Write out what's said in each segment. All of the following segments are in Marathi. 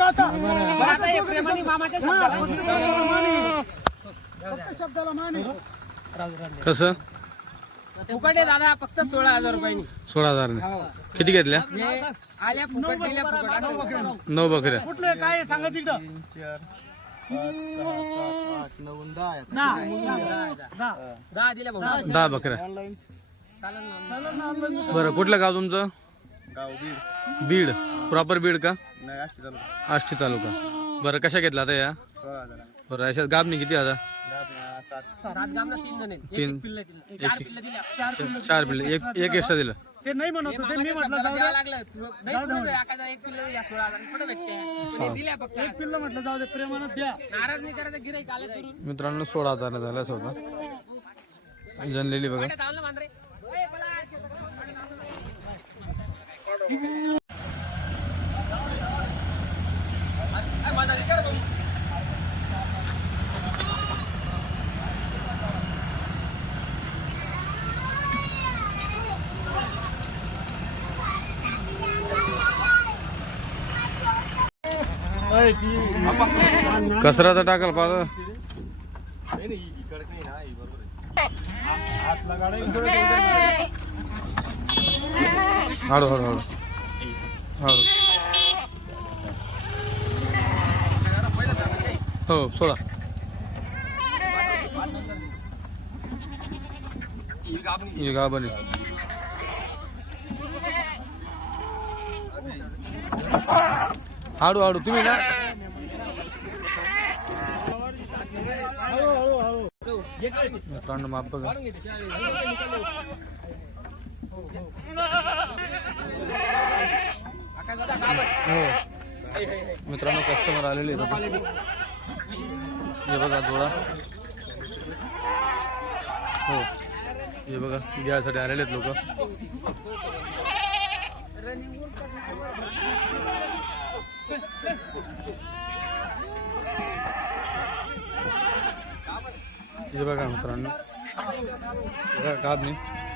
आता आता हे प्रेमाने मामाच्या शब्दाला फक्त शब्दाला मान. कसं? फुकट आहे दादा फक्त सोळा हजार रुपयांनी. सोळा हजार किती घेतल्या? हे आल्या फुकट. नऊ बकऱ्या. कुठले? काय सांगा तिथं. दहा दिल्या दहा बकऱ्या. ना. बरं कुठलं गाव तुमचं? बीड. प्रॉपर बीड का? आष्टी तालुका. बरं कशा घेतला आता या? बरं अशा गाबणी किती आता? सात. गामला तीन जण आहेत. तीन. एक पिल्लं दिलं चार पिल्लं चार एक एक एक्स्ट्रा दिलं. ते नाही म्हणत हे होते मी मामाच्या म्हटलं शब्दाला जाऊ द्यावं दे. लागलं. नाही पुढे एखादा एक पिल्लं या सोळा हज़ार कुठे भेटते. दिल्या फक्त. एक पिल्लं म्हटलं जाऊ दे प्रेमानं द्या. नाराज़ नाही करायचं गिराईक आलं करून. मित्रांनो सोळा हज़ार झाला होता जनलेली बघा. मांजरे कसराचा टाकाल पाहता. हळू हळू हळू हो सोडा. ही गाभण हाडू हाडू तुम्ही ना. मित्रांनो माप बघा हो. मित्रांनो कस्टमर आलेले आहेत हे बघा जोडा. हो. हे बघा घ्यायसाठी आलेले आहेत लोक. हे बघा मित्रांनो. बघा काबणी हे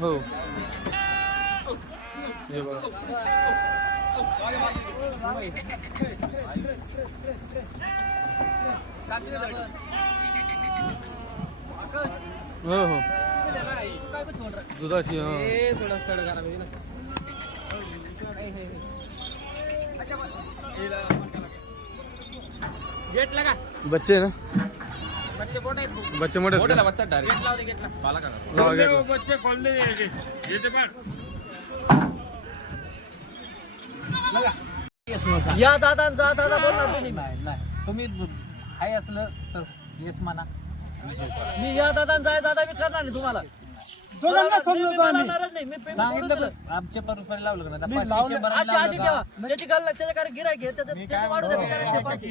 हो हे. बघा हो. हो दुधाची हो. ए, सोडा सोडा करा. गेट लगा बच्चे आहे ना? बच्चे बोट आहेत खूप. बच्चे मोठे आहेत का? बच्चा गेट लाव दे गेटला. लावा गेटला. या दादा जा दादा बोलणार तुम्ही. तुम्ही हाय असलं तर येस म्हणा. मी या दादा जाय दादा मी करणार नाही तुम्हाला. दोघांना समजवतो आम्ही. सांगितलं आमच्या परस्पर लावलं का अशी अशी ठेवा. त्याची गल्ला त्याच्या कारण गिरायक आहे. त्याचं- त्याचं वाढू द्या बिचाऱ्याचे पाचशे.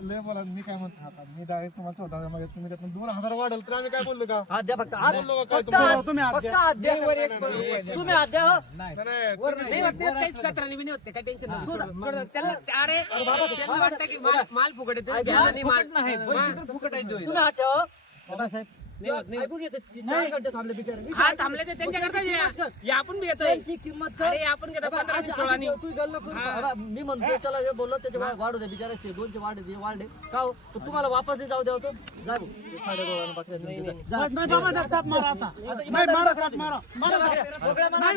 लय बोला मी काय म्हणतो आता? मी डायरेक्ट तुम्हाला चौदा हज़ार मागितलं, तुम्ही त्यातून दोन हज़ार वाढेल तर आम्ही काय बोललो का? हात द्या फक्त. हात बोललो का काय फक्त हात- तुम्ही हात फक्त द्या. हात द्या. तुम्ही हात द्या हो. नाही. नाही होत नाही, काहीच सतराने बी नाही होत ते, काही टेन्शन नाही. सोड- सोड- त्याला अरे त्याला वाटतं की माल माल फुकट आहे, तुम्ही घ्या आणि माल तुम्ही हात ठेवा हो. हा थांबले ते त्यांच्या करता या. आपण बी येतोय किंमत अरे आपण घेतो पंधरा ते सोळा तू गल्ला करून मी म्हणतो त्याला हे बोललो त्याचे वा- वाढू दे बिचारा शे वाढे दे वाढे का हो? तर तुम्हाला वापस नाही जाऊ द्या होतो बकऱ्या मारा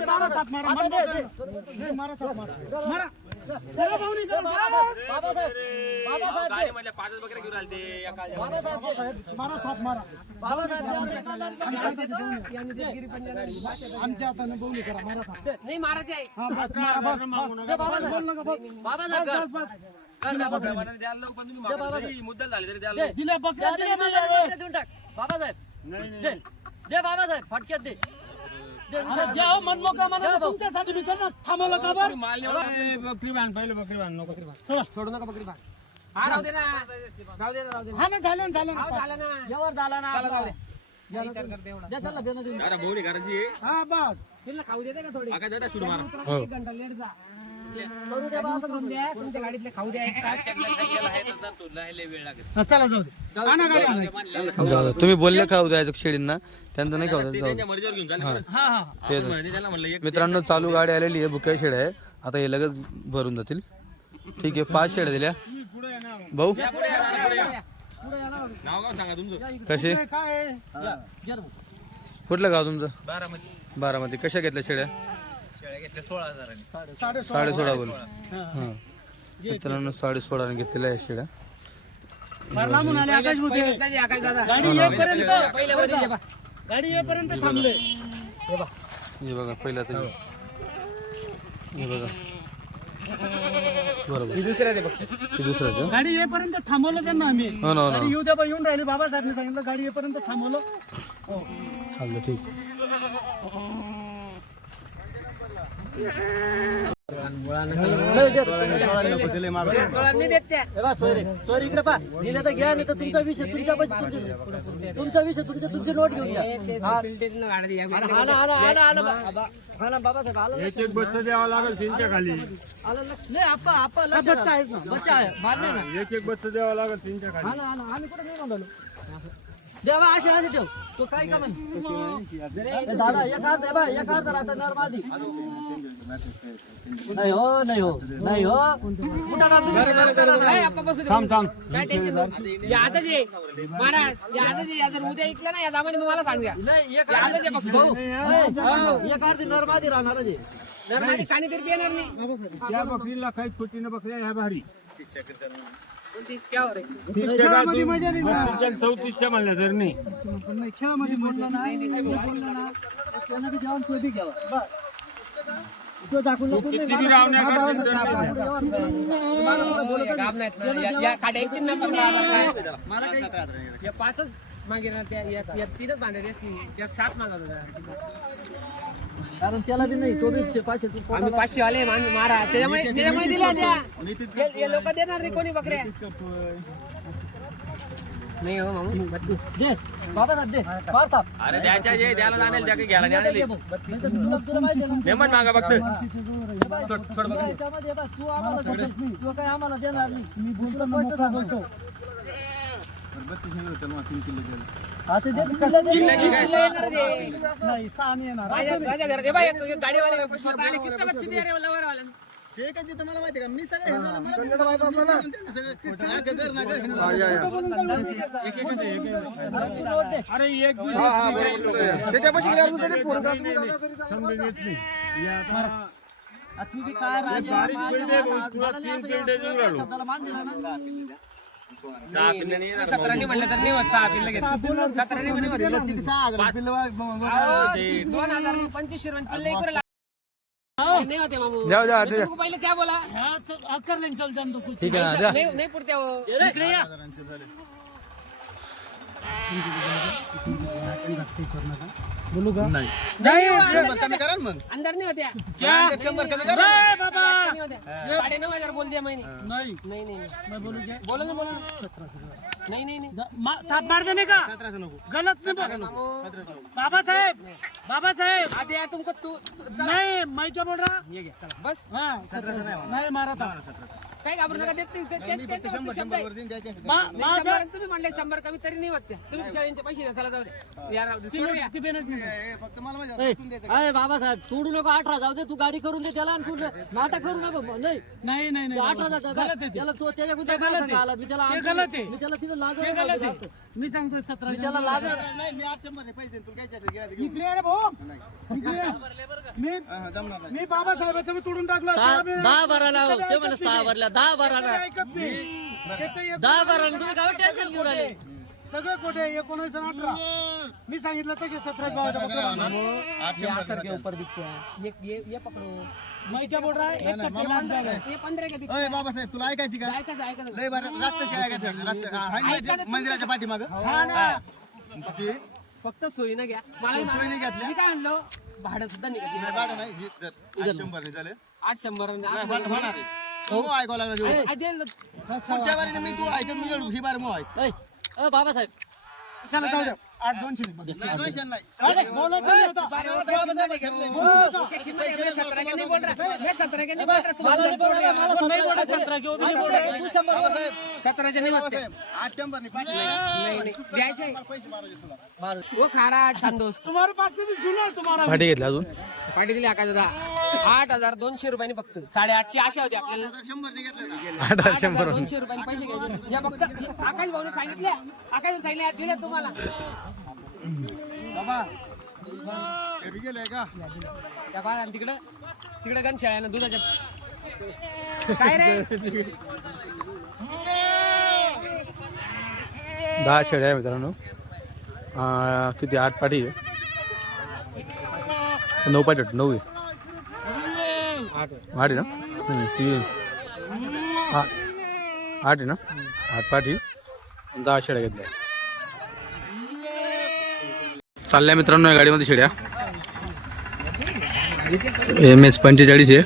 मारा मारा. मारा. आमच्या हाताने बोलणी करा मारा नाही महाराज हा. मुद्दल झाले तरी द्यायला बाबासाहेब दे बाबासाहेब फटक्यात दे. द्या मनमोकळा म्हणा तुमच्यासाठी मी त्यांना थांबवलं का बरं? सोडू. नका बकरी बाग हा राहू दे ना. राहू दे ना राहू दे हा ना झालं ना, झालं ना. हा, झालं ना. आपला. दे. देणं देऊन. हा बस. तिला खाऊ देते का थोडी. हो. एक घंटा लेट जा. करू द्या बाबा. करून द्या तुमच्या गाडीतले खाऊ द्या एक तास. हा, चला जाऊ दे आणा गाडी आणा. जाऊ दे. तुम्ही बोलले का उद्या शेळींना त्यांचं नाही का उद्या जाऊ दे. हा हा ते मित्रांनो चालू गाडी आलेली आहे बुक्या शेड आहे आता हे लगेच भरून जातील ठीक आहे पाच शेड्या दिल्या भाऊ कसे काय आहे? कुठलं गाव तुमचं बारामती कशा घेतल्या शेड्या साडे साडे सोळा बोल. हा. मित्रांनो साडे सोळाने घेतलेल्या आहे भरला म्हणाले आकाश भुते. आकाश दादा. गाडी येईपर्यंत. गाडी येईपर्यंत थांबले. हे बघा. पहिला तरी हे. बघा. बरोबर. ही दुसऱ्या दे बघ. ते दुसरं गाडी येईपर्यंत थांबवलं त्यांना आम्ही. हो ना हो गाडी ना येऊ द्या बा येऊन राहिली. बाबासाहेबने सांगितलं गाडी येईपर्यंत थांबवलं. हो. चाललं ठीक. नाही इकडे पा दिले तर घ्या नाही तर तुमचा विषय तुमच्या पैसे तुमचा विषय तुमची नोट घेऊन घ्या बाबासाहेब एक बच्चा द्यावा लागेल तीनच्या खाली नाही बच्चा बच्चा आहे ना एक एक बच्चा द्यावा लागेल तीनच्या खाली आम्ही कुठे नाही म्हणलो देवा असे असे ठेव. तो काय का म्हणे? दादा एक हात आहे बा एक हात राहता नर नाही हो नाही हो नाही हो. कुठं का तुम्ही बसू दे. काय टेन्शन नाही. या आजच ये महाराज या आजच ये या जर उद्या ऐकलं ना या दामाने मला सांगा. नाही एक या आजच ये बघ भाऊ नाही, एक हात नर राहणार आहे. नरमादी कानी तरी येणार नाही. त्या बकरीला काही छोटीनं बकऱ्या ह्या भारी. आहे. खेळामध्ये मजा नाही ना. तिच्या चौतीसच्या म्हणल्या जर नाही पण नाही, खेळामध्ये बोलला ना बोलला ना त्यांना बी जेवण सोयी घ्यावा बस. तो दाखवून नको नाही. किती रावण्या करतील तर काम नाहीत ना. या- या काड्या एकटीन ना सतरा हजार काय? या पाचच मागे ना त्या या या तीनच भांडे असली त्यात सात मागत होता कारण त्याला बी नाही तो बी पाचशे तू आम्ही पाचशे वाले मान- मारा. त्याच्यामुळे त्याच्यामुळे त्या. लोक देणार नाही कोणी बकऱ्या. नाही हो मामू. दे बाबा साहेब दे. अरे द्यायच्या जे द्यायला त्या काही घ्यायला नाही. नेमन मागा फक्त. हे बाय, तुला याच्यामध्ये हे बाय, तू आम्हाला देणार नाही, तू काय आम्हाला देणार नाही. मी बोलतो. नाही. हे. ते काय तिथं मला माहिती का मी सगळं हे झालं, मला कन्नड हा, गदर गदर. अरे एक दिवस त्याच्यापाशी गेल्यावर मी तरी पोरगा तुम्ही तरी हे आ, तू बी काय राजा, माझ्या- तुला मला नाही असं एवढं मान दिला ना सतराने म्हणलं तर नाही होत सहा पिल्लं घेत सतराने म्हणे होत. दोन हजार पंचवीसशे रुपये पिल्लं इकडे लाग- नाही होते मामू. जाऊ तुमको पहिले क्या बोला. ठीक आहे ना नहीं नहीं पुरते हो इकडे या. बोलू का? नाही. अंदर नहीं होते. क्या ए, बाबा. नहीं हजार बोल दिया मैंने नाही. नहीं नहीं नहीं. मैं बोलू क्या बोलो ना बोलो ना. नहीं नहीं नहीं. मा- थाप मार देने का? गलत नहीं बोल. मामू बाबा. साहेब बाबा साहेब आधे यार तुमको तू तू- चला. नहीं मैं क्या बोल रहा ये घ्या चला. बस. हाँ नहीं मारा था काय घाबरू नका देत नाही. ते- ते- ते- ते होते शंभर आहे. मा- नाही, माझं शंभर तुम्ही म्हणले शंभर कमी तरी नाही होत त्या. तुम्ही शाळेचे पैसे चला जाऊ दे यार सोडून या. ती बेनच नाही. ए, अय बाबासाहेब तोडू नको अठरा जाऊ दे तू गाडी करून दे त्याला आणि तू नाटक करू नको नाही नाही नाही ते नाही अठरा बाबा. जातं गलत आहे ते. त्याला तो त्याच्या गुंत्या काय सांगा आला मी त्याला ते आणतो. गलत आहे. मी त्याला तिथे लागत ते गलत आहे. मी सांगतोय सतरा त्याला लाज इकडे ये रे भाऊ इकडे ये. मी मी बाबासाहेबाचं मी तोडून टाकलं सहा- दहा बाराला ते म्हणलं सहा नाही. बारला. दहा बाराला. ऐकत नाही. दहा बाराला तुम्ही काय टेन्शन घेऊन आले. सगळे कोठे? एकोणीस अठरा. मी सांगितलं तसे सतरा भावाच्या पकडा ये आसर के ऊपर दिखते हैं ये ये ये पकड़ो मैं क्या बोल रहा है एक कट्टे में अंदर ये पंधरा के दिखते अय बाबासाहेब तुला ऐकायची का? लय बरं रातचं शेळ्या घ्या ठेवल्या, रातचं. हा, हाय ना ते मंदिराच्या पाठीमाग. हा ना. फक्त सोयी ना घ्या मला सोयीने घेतल्या? मी काय आणलो भाडं सुद्धा निघत नाही. भाडं नाही, हे शंभर झाले. आठ शंभर आणि नाही, असं होणार म्हणून- आहे. तो मोह ऐकावं लागला जेवढं. आ, दे ना. पुढच्या बारीने मी तू ऐकून मी ही बार मोह ऐक. ऐ, अ, बाबासाहेब चला जाऊ द्या. आठ दोनशे नाही, दोनशे नाही. अरे, बोलायचं नाही आता. बाबासाहेब घेतले. ओके, कितना है? मैं सत्रह का नहीं बोल सतरा घेऊ, आठ शंभर द्यायचे फाटी घेतला अजून? पाठी दिली आकाश दादा. आठ हजार दोनशे रुपयांनी फक्त. साडेआठची आशा होती आपल्याला. शंभर. आठ हजार शंभर दोनशे रुपयांनी पैसे घ्यायचे. या फक्त आकाश भाऊने सांगितले. आकाश सांगितले दिले तुम्हाला. बाबा त्या बा तिकडं तिकडं गण शेळ्या ना दुधाच्या काय रे दहा शेळ्या आहे मित्रांनो. किती? आठ पाठी आहे. नऊ पाठी वाटतं, नऊ आहे आठ आहे ना? हम्म, तीन. आठ आहे ना? आठ पाठी. दहा शेळ्या घेतल्या. चालल्या मित्रांनो या गाडीमध्ये शेड्या. एम एस पंचेचाळीस आहे.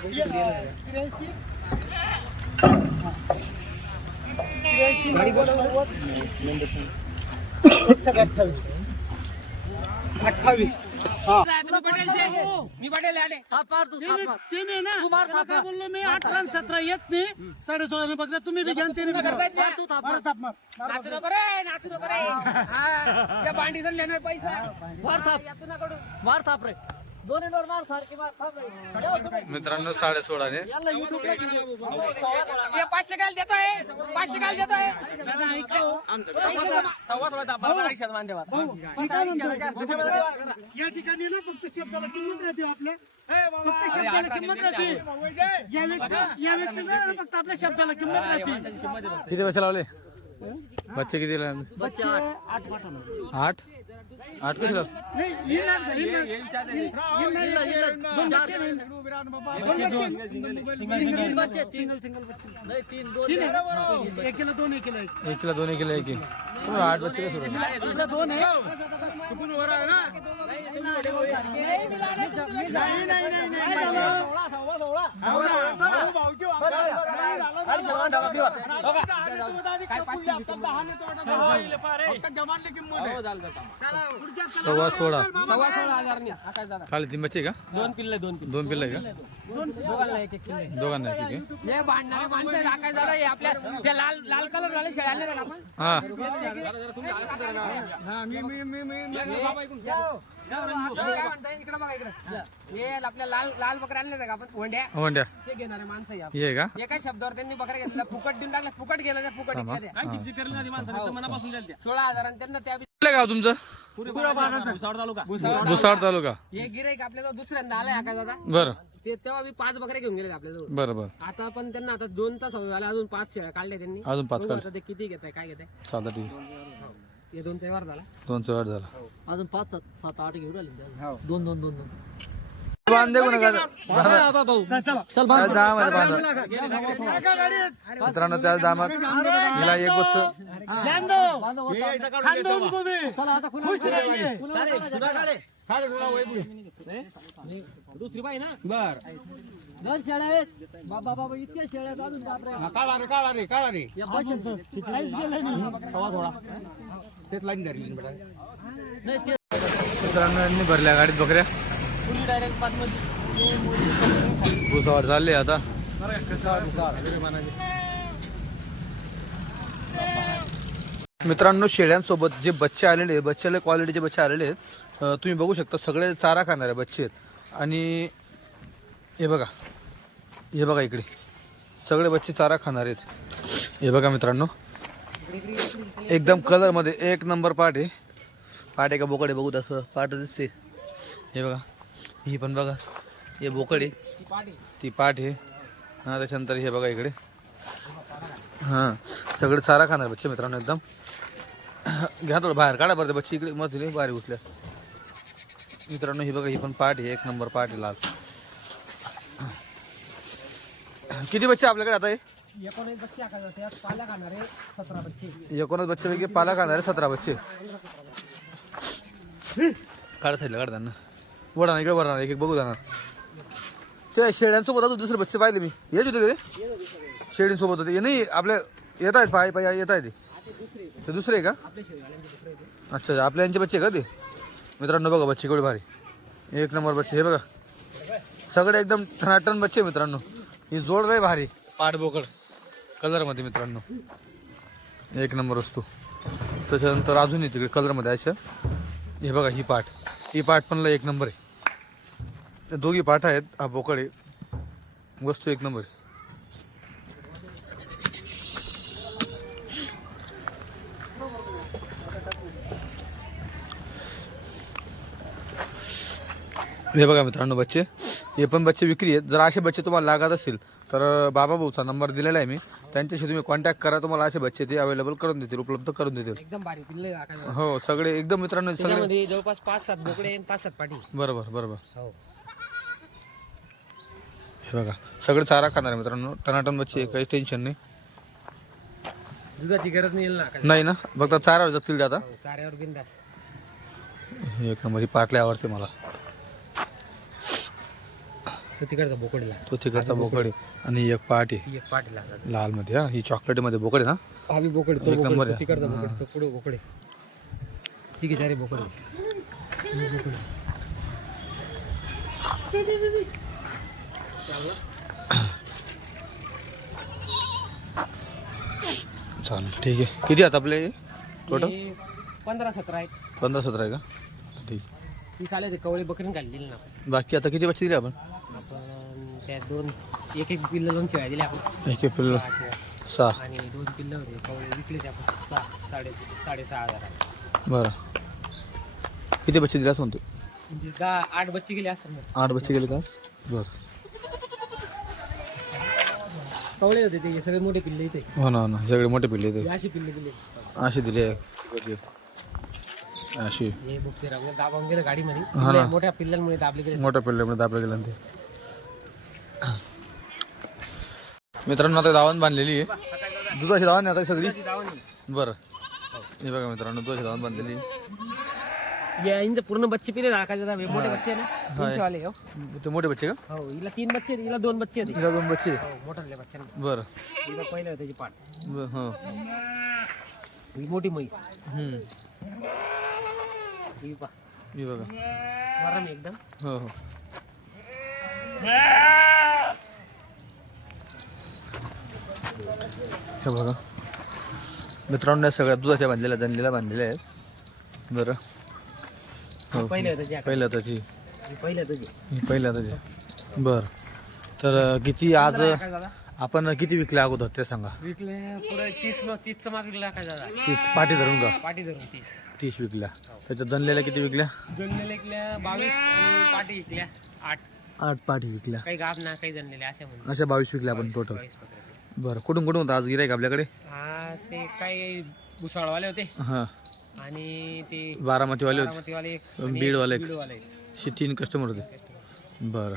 अठ्ठावीस. मी पटेल. बोललो मी? अठरा आणि सतरा येत नाही. साडे सोळा बघा तुम्ही बी घ्या त्याने बी घ्या. मार तू, थाप मार. नाचू नको रे नाचू नको रे. हा, त्या बांडीचा लेणार पैसा. मार थाप रे. मार सारखी मार. मित्रांनो साडे सोळाने? सव्वा सोळा. हे पाचशे काय देतोय पाचशे देतोय हो. काय म्हणतो? या ठिकाणी ना फक्त शब्दाला किंमत राहते आपल्या फक्त शब्दाला किंमत राहते या व्यक्ती या फक्त आपल्या शब्दाला किंमत राहते किती पैसे लावले बच्चे किती लावले आठ. आठ येणार. येणार, येणार. दोन बच्चे. नाही. दोन बच्चे नाही. तीन बच्चे, तीन. सिंगल सिंगल बच्चे. नाही, तीन, दोन, तीन चार. आहे. एकीला दोन एकीला एक एक किलो. दोन एक किलो एक आठ बच्चे इकडे दोन आहे. नाही नाही नाही नाही काय झालं? सव्वा सोळा. सव्वा सोळा हजार नाही. आकाश दादा खाली बच्चे का? दोन पिल्ले दोन पिल्ले. दोन पिल्लं का? दोघांना एक एक पिल्ले. दोघांना ठीक आहे. हे भांडणारे माणसं आहेत. आकाश दादा हे आपल्या त्या लाल लाल कलर वाले शेळ्या आले ना आपण. हा. काय म्हणताय इकडे बघा इकडे हे आपल्या लाल लाल बकऱ्या आणले का आपण. वंड्या वंड्या ते घेणारे माणसं. हे का? एका शब्दावर त्यांनी बकऱ्या घेतल्या? फुकट देऊन टाकल्या? फुकट गेलं त्या फुकट त्या. हा. सोळा हजार आणि त्यांना त्या गाव तुमचं? भुसावळ तालुका. हे गिराईक आपल्याजवळ दुसऱ्यांदा आलाय आकाश दादा. बरं. ते तेव्हा मी पाच बकऱ्या घेऊन गेले आपल्याजवळ. बरं बरं. आता पण त्यांना आता दोनचा सवय झाला अजून पाच शेळ्या काढल्या त्यांनी. अजून पाच बघू काढ आता ते किती घेत आहे काय घेत आहे चालतं ठीक हे दोनचा व्यवहार झाला. दोनशे वाट झाला. अजून पाच सात सात आठ घेऊन राहिले दोन दोन दोन दोन. बांधे. दहा मध्ये बांधा. मित्रांनो त्या दामात. हिला एक दुसरी बाई ना बर दोन शेळ्या आहेत. बाबा बाबा इतक्या शेळ्या आहेत अजून बापरे काळा रे काळा रे काळा रे. या बसेल. तेच लाईन धरली नाही ते मित्रांनो यांनी भरल्या गाडीत बकऱ्या. डायरेक्ट भुसावळ चालले आता. मित्रांनो शेळ्यांसोबत जे बच्चे आलेले आहेत बच्च्याला क्वालिटीचे बच्चे आलेले आहेत तुम्ही बघू शकता सगळे चारा खाणारे बच्चे आहेत. आणि हे बघा हे बघा इकडे. सगळे बच्चे चारा खाणार आहेत. हे बघा मित्रांनो एकदम कलरमध्ये एक नंबर पाट आहे. पाट आहे का बोकडे बघू तसं. पाट दिसते. हे बघा. ही पण बघा हे बोकड आहे. ती पाठ आहे. हां त्याच्यानंतर हे बघा इकडे. हां सगळे चारा खाणार बच्चे मित्रांनो एकदम. घ्या थोडं बाहेर काढा बरं बच्चे इकडे मग तिथे बाहेर घुसल्या मित्रांनो ही बघा ही पण पाठ आहे एक नंबर पाठ आहे लाल. किती बच्चे आपल्याकडे आता हे? एकोणीस बच्चे बच्चे. पाला खाणारे सतरा बच्चे. काढा साईडला काढा त्यांना. वडा ना इकडे वडा ना एक एक बघू जाणार ते शेळ्यांसोबत आता दुसरे बच्चे पाहिले मी. येत होते का ते शेळींसोबत होते. हे नाही आपल्या येत आहेत पाय पाय येत आहेत. ते ते दुसरे आहे का? अच्छा अच्छा आपल्या यांचे बच्चे आहे का ते मित्रांनो बघा बच्चे केवढे भारी. एक नंबर बच्चे हे बघा. सगळे एकदम टनाटन बच्चे आहे मित्रांनो. ही जोड लय भारी. पाठ बोकड कलरमध्ये मित्रांनो. एक नंबर वस्तू. त्याच्यानंतर अजून आहे तिकडे कलरमध्ये अशा. हे बघा ही पाठ. ही पाठ पण एक नंबर आहे. दोघी पाठ आहेत हा बोकड वस्तू एक नंबर. हे बघा मित्रांनो बच्चे हे पण बच्चे विक्री आहेत. जर असे बच्चे तुम्हाला लागत असतील तर बाबा भाऊचा नंबर दिलेला आहे मी. त्यांच्याशी तुम्ही कॉन्टॅक्ट करा तुम्हाला असे बच्चे ते अवेलेबल करून देतील उपलब्ध करून देतील. एकदम भारी पिल्ले राखायचं हो सगळे एकदम मित्रांनो सगळे जवळपास पाच सात बोकडे पाच सात पाठी बरोबर बरोबर. हो. हे बघा सगळे चारा खाणार आहे मित्रांनो. टनाटन बच्चे आहे, काही टेन्शन नाही. दुधाची गरज नाही ना नाही ना? फक्त चारा जातील ते आता. हो, चाऱ्यावर बिंदास. हे एक नंबर ही पाटले आवडते मला. तो तिकडचा बोकडला. तो तिकडचा बोकड आहे आणि एक पाट आहे. एक पाठी लागला लाल मध्ये हा. ही चॉकलेटमध्ये बोकड आहे ना? हा बी बोकड तो एक बोकड, नंबर तो आहे. तिकडचा बोकड तो पुढे बोकडे तिघे चारे बोकडे हे बोकडे. चालेल ठीक आहे. किती आहेत आपले टोटल पंधरा सतरा आहेत. पंधरा सतरा आहे का? ठीक. ती साले ते कवळे बकरीन काढलेली ना बाकी आता किती बच्चे दिले आपण? आपण त्या दोन एक एक पिल्लं दोन शेळ्या दिल्या आपण. एक एक पिल्लो. सहा शेळ्या. सहा. आणि दोन पिल्लं होते कवळे विकले ते आपण. सहा साडे साडेसहा हजार बरं. किती बच्चे दिले असं म्हणतो म्हणजे दहा आठ बच्चे गेले असतात ना. आठ बच्चे गेले का? आज? बरं. कवळे होते ते सगळे मोठे पिल्ले इथे. हो ना हो ना. सगळे मोठे पिल्ले ते अशी पिल्ले दिले. असे दिले. अशी हे बघ ते रंग दाबावून गेलं गाडीमध्ये. हा ना. पिल्ले- मोठ्या पिल्लांमुळे दाबले गेले. मोठ्या पिल्ल्यामुळे दाबलं गेलं ते. मित्रांनो आता दावण बांधलेली आहे. दुधाची दावण आहे आता सगळी? बरं. हे बघा मित्रांनो दुधाची दावण बांधलेली आहे. या पूर्ण बच्चे पिले राखायचे ना, हे। मोठे बच्चे आहे ना? इंचवाले हो। ते मोठे बच्चे का? हो हिला तीन बच्चे आहेत, हिला दोन बच्चे होते हिला दोन बच्चे? हो मोठ्या बच्च्यांना बरं। हिला पहिलं त्याची पाठ बरं हो। ही मोठी म्हैस। हम्म. ही पा हे बघा। नरम आहे एकदम। हो हो। हे बघा. मित्रांनो या सगळ्या दुधाच्या बांधलेल्या जणलेल्या बांधलेल्या आहेत. बरं. पहिलं होतं जे पहिलं त्याची ही पहिलं ही पहिलं त्याची बरं. तर किती आज आपण किती विकले अगोदर ते सांगा. विकले पुढे तीस मग तीसचं माग विकला काय झाला तीस पाठी धरून का? पाठी धरून तीस. तीस विकल्या. त्याच्यात जनलेल्या किती विकल्या? जणलेल्या विकल्या बावीस आणि पाठी विकल्या आठ. आठ पाठी विकल्या. काही गाब ना काही जणलेल्या अशा म्हणून. अशा बावीस विकल्या आपण टोटल. बरं कुठून कुठून होतं? आज गिरायक आपल्याकडे? हा ते काही भुसाळवाले होते. हां. आणि ते बारामतीवाले होते. बारामतीवाले एक बीडवाले एक. बीडवाले हे तीन कस्टमर होते. बरं.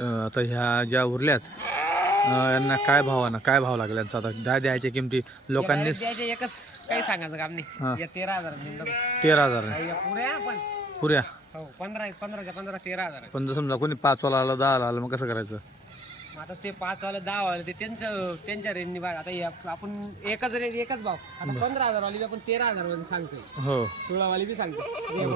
अं, आता ह्या ज्या उरल्यात अं, यांना काय भावानं काय भाव लागला यांचा? आता द्या द्यायच्या किमती लोकांनी द्यायचे एकच काही सांगायचं काम हा. नाही या तेरा हजार देऊन टाकू. तेरा हजार या पुऱ्या पण. पुऱ्या. हो पंधरा पंधराच्या पंधरा तेरा हजार. पण जर समजा कोणी पाचवाला आलं दहाला आलं मग कसं करायचं? आता ते पाच वाले दहा वाले ते त्यांचं त्यांच्या रेंजनी बघ. आता या- आपण एकच रेंज एकच भाव. आता पंधरा हजार वाली बी आपण तेरा हजार वाली सांगतोय. हो. सोळा वाली बी सांगतो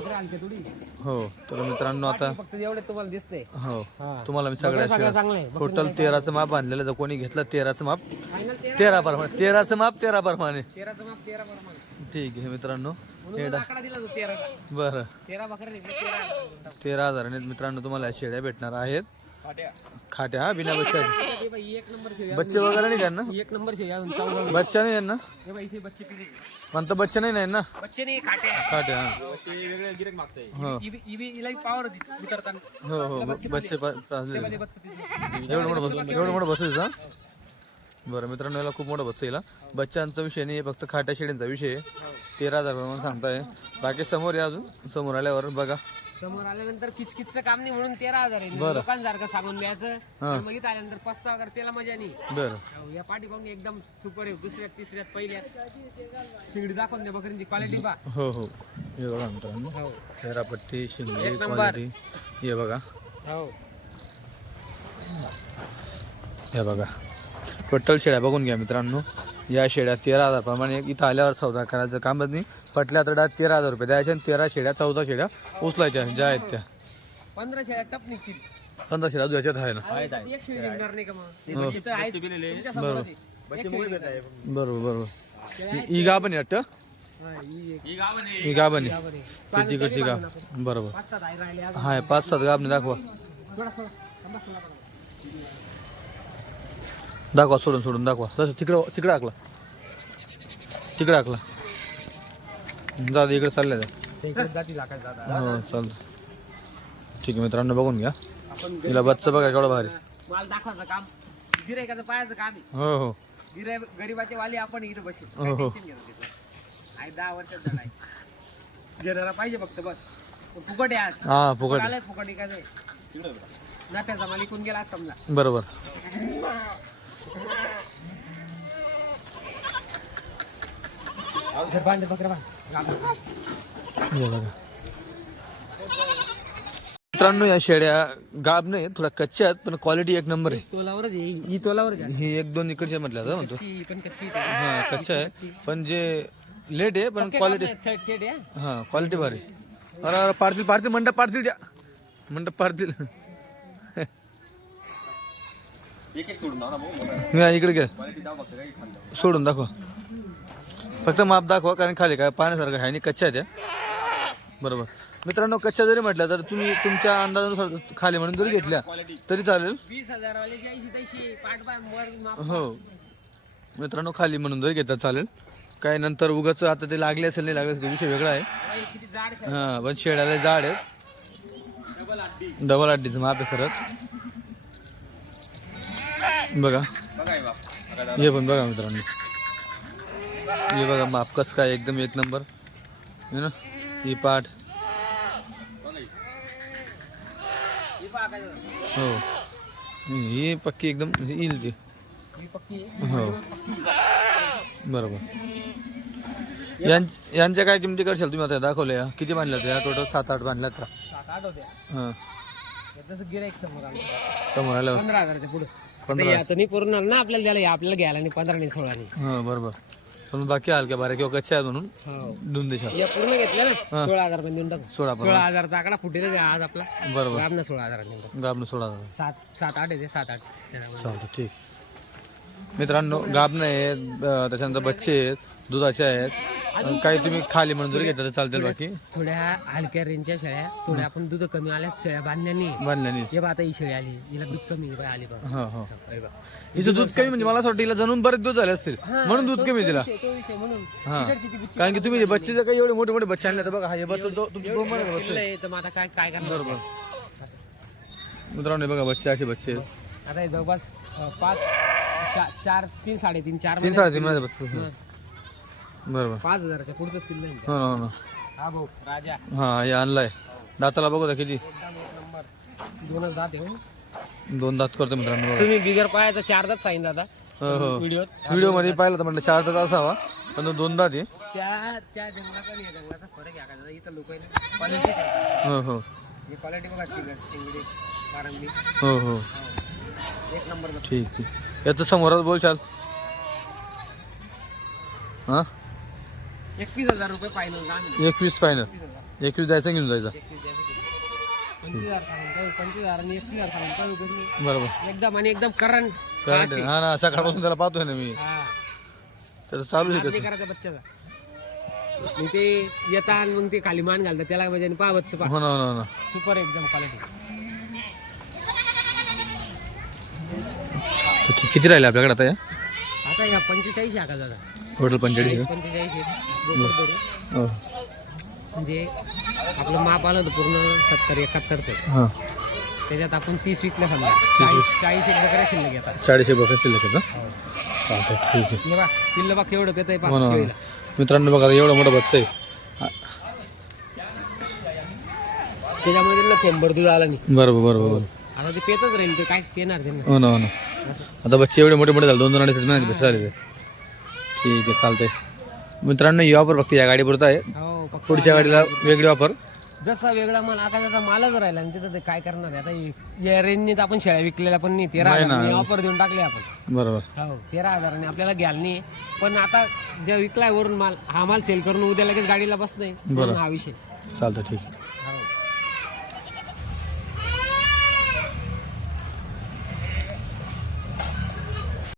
हे आणते थोडी. हो. तर मित्रांनो आता फक्त एवढे तुम्हाला दिसतंय. हो. तुम्हाला मी सगळ्या आहे. टोटल तेराचं माप आणलेलं जर कोणी घेतलं तेराचं माप फायनल तेरा तेरा प्रमाणे तेराचं माप तेरा प्रमाणे तेराचं माप तेरा प्रमाणे ठीक आहे मित्रांनो. म्हणून तो आकडा दिला तो तेरा बरं. तेरा बकऱ्या तेरा. तेरा हजाराने मित्रांनो तुम्हाला या शेळ्या भेटणार आहेत. खाट्या. हा बिना बच्चा. हे बच्चे वगैरे नाही त्यांना? एक नंबर चौदा बच्चा नाही यांना हे बाई, इथे बच्चे बच्चा नाही ना बच्चे नाही खाटे. खाट्या हा. हो. इबी- इबी- हिला पावर होती उतरताना. हो हो ब- बच्चे पा- पाजले. ते बच्चे तिथे. एवढं मोठं बस एवढं मोठं बसेल बरं मित्रांनो याला खूप मोठं बसतं याला बच्चांचा विषय नाही फक्त खाट्या शेळ्यांचा विषय आहे. तेरा हजार म्हणून सांगताय. बाकी समोर या अजून. समोर आल्यावर बघा. समोर आल्यानंतर किचकिचचं काम नाही म्हणून तेरा हजार आहे लोकांसारखं सांगून द्यायचं. हा. मग इथं आल्यानंतर पस्तावा कर त्याला मजा नाही. बरं. अहो, या पाठी पाहून एकदम सुपर आहे. दुसऱ्यात तिसऱ्यात पहिल्यात. शिगडी दाखवून द्या बकरींची क्वालिटी पा हो हो. हे बघा मित्रांनो. हो. एक नंबर. क्वालिटी हे बघा. हो. हे बघा. टोटल शेळ्या बघून घ्या मित्रांनो. या शेळ्या तेरा हजार प्रमाणे इथं आल्यावर सौदा करायचं कामच नाही. पटल्या तर तेरा हजार रुपये द्यायचे आणि तेरा शेळ्या चौदा शेळ्या उचलायच्या ज्या आहेत त्या. पंधरा शेळ्या टप निघतील. पंधरा अजून याच्यात आहे ना. हो. निघणार. बरोबर बरोबर. ही गाभण आहे वाटतं? हा, तिकडची बरोबर. हाय पाच सात गाभणे दाखवा थोडा थोडा थांबा, थोडा थोडा. दाखवा सोडून सोडून दाखवा. तसं तिकडं तिकडं आकला तिकडं आकला जा इकडे चालल्या आता. हो चालतं ठीक आहे मित्रांनो बघून घ्या. तिला बच्चा बघा केवढा भारी. माल दाखवायचं काम. गिरायकाचं पायाचं काम आहे. हो हो. गिराय गरीबाचे वाले आपण इथं बसू. हो, हो. आई दहा वर्षात झालाय गिरायला पाहिजे फक्त बस. तो फुकट आहे आज. हा फुकट आलाय फुकट आहे का नाही नाट्याचा माल इकून गेला आज समजा. बरोबर. मित्रांनो या शेळ्या गाब नाही थोड्या कच्च्या आहेत पण क्वालिटी एक नंबर आहे. तोलावरच ही तोलावरच आहे. ही एक दोन इकडच्या म्हटल्या जातं म्हणतो. पण कच्ची आहे. हा पण जे लेट आहे पण क्वालिटी हा क्वालिटी भारी. अरे अरे पाडतील पाडतील मंडप पाडतील द्या. मंडप पाडतील या इकडे घे. सोडून दाखवा. फक्त माप दाखवा कारण खाली काय पाण्यासारखं आहे आणि कच्च्या त्या बरोबर. मित्रांनो कच्च्या जरी म्हटल्या तर तुम्ही तुमच्या अंदाजानुसार खाली म्हणून जरी घेतल्या तरी चालेल. हो. मित्रांनो खाली म्हणून जरी घेतात चालेल. काय नंतर उगाच आता ते लागले असेल नाही लागले असेल विषय वेगळा आहे. हां पण शेळ्याला जाड आहे. डबल अड्डीचं माप आहे खरंच. बघा. हे पण बघा मित्रांनो. हे बघा माप कसं काय एकदम एक नंबर. है ना ही पाठ. ही. हो. ही पक्की एकदम येईल ती. ही. हो. बरोबर. यांच- यांच्या काय किमती करशाल तुम्ही आता? दाखवल्या. किती बांधल्या त्या टोटल सात आठ बांधल्या का सात आठ होत्या. हां. समोर आलं. पंधरा हजारच्या पुढे. पंधरा आता नाही पुरणार ना आपल्याला द्यायला आपल्याला घ्यायला नाही पंधरा नाही सोळा नाही. हां बरोबर. पण बाकी हलक्या बाऱ्या किंवा कच्च्या आहेत म्हणून हो. देऊन देशाल या पूर्ण घेतलं ना? सोळा हजार पण देऊन टाकू. सोळा सोळा हजारचा आकडा फुटेल आहे आज आपला. बरोबर. सोळा हजार देऊन टाकू. गाबनं सोळा हजार. सात सात आठ येते सात आठ. चालतं ठीक. मित्रांनो गाबनं आहेत अं, त्याच्यानंतर बच्चे आहेत दुधाचे आहेत. काही तुम्ही खाली म्हणून जरी घेतलं तर चालतील बाकी. थोड्या हलक्या रेंजच्या शेळ्या थोड्या आपण दूध कमी आल्या शेळ्या बांधण्यानी. बांधल्याने हे बा आता ही शेळी आली हिला दूध कमी आहे बा, आली बा हो हो. अरे बा. हिचं दूध कमी म्हणजे मला असं वाटतं हिला जणून बरेच दूध झाले असतील. म्हणून दूध कमी दिला विषय- तो विषय म्हणून. हा. तिकडची ती बुच्ची कारण की तुम्ही बच्चे जर काही एवढे मोठे मोठे बच्चे आणले तर बघा हा हे बच्चा दो- तुमचे दोन महिन्याचा बच्चा. पिल्लं आहे. आहे, तर मग आता काय काय करणार? मित्रांनो हे बघा बच्चे असे बच्चे आहेत. आता हे जवळपास अं, पाच चा- चार तीन साडेतीन चार तीन महिने- साडेतीन महिन्याचे बच्चे. हं. बरोबर. पाच हजाराच्या पुढचं पिल्लं आहे. हो ना हो ना. हा भाऊ राजा. हा हे आणलाय. दाताला बघू द्या किती. दोनच दात आहे हो. दोन दात करतो मित्रांनो बघा. तुम्ही बिगर पायाचा चार दात सांगितलं आता हो हो. व्हिडिओमध्ये पाहिलं तर म्हटलं चार दात असावा पण तो दोन दात आहे. त्या त्या जंगलाचा आणि या जंगलाचा फरक आहे का इथं लोक क्वालिटी काय हो हो. ही क्वालिटी बघा हो हो. एक नंबर बघ. ठीक याचं बोलशाल हां? एकवीस हजार रुपये फायनल दाम एकवीस फायनल एकवीस द्यायचं घेऊन जायचं. एकवीस द्यायचे. पंचवीस हजार सांगून पंचवीस हजार आणि एकवीस हजार सांगून काय उपयोग नाही. बरोबर. एकदम आणि एकदम करंट आहे. हा ना सकाळपासून त्याला पाहतोय ना मी. हा. त्याचं चालू आहे त्याचं. करायचा बच्चाचा मग ते येतात आणि मग ते खाली मान घालतात. त्याला म्हणजे पा बच्च पा हो ना हो ना हो ना. सुपर एकदम क्वालिटी तर कि- किती राहिले आपल्याकडे आता या? आता या पंचेचाळीस आहे का दादा. टोटल पंचेचाळीस पंचेचाळीस हो म्हणजे आपलं माप आलं पूर्ण सत्तर एकाहत्तरचं. हां. त्याच्यात आपण तीस विकलं समजा. चाळीस चाळीस एक बकऱ्या शिल्लक येतात चाळीस एक बघा शिल्लक का? चालतंय ठीक आहे. हे बा पिल्लं बा केवढं पेत आहे हो हो मित्रांनो बघा आता एवढं मोठं बच्चं आहे. त्याच्यामुळे त्यांना थेंबर दूध आला नाही. बरोबर बरोबर बरोबर. आता ते पेतच राहील ते काय पेणार त्यांना. हो ना हो ना. आता बच्चे एवढे मोठे मोठे झाले दोन दोन अडीच महिन्याचे बच्चे झाले ठीक आहे चालतंय. मित्रांनो ही ऑफर फक्त या गाडीपुरत आहे. हो फक्त पुढच्या गाडीला वेगळी ऑफर जसा वेगळा माल आता त्याचा मालच राहिला आणि तिथं ते काय करणार आहे? आता हे- या रेंजने तर आपण शेळ्या विकलेल्या पण नाही तेरा नाही ना. हजार ऑफर देऊन टाकले आपण. बरोबर. हो तेरा हजाराने आपल्याला घ्याल नाही. पण आता ज्या विकलाय वरून माल हा माल सेल करून उद्या लगेच गाडीला बस नाही बरं. हा विषय. चालतं ठीक. आहे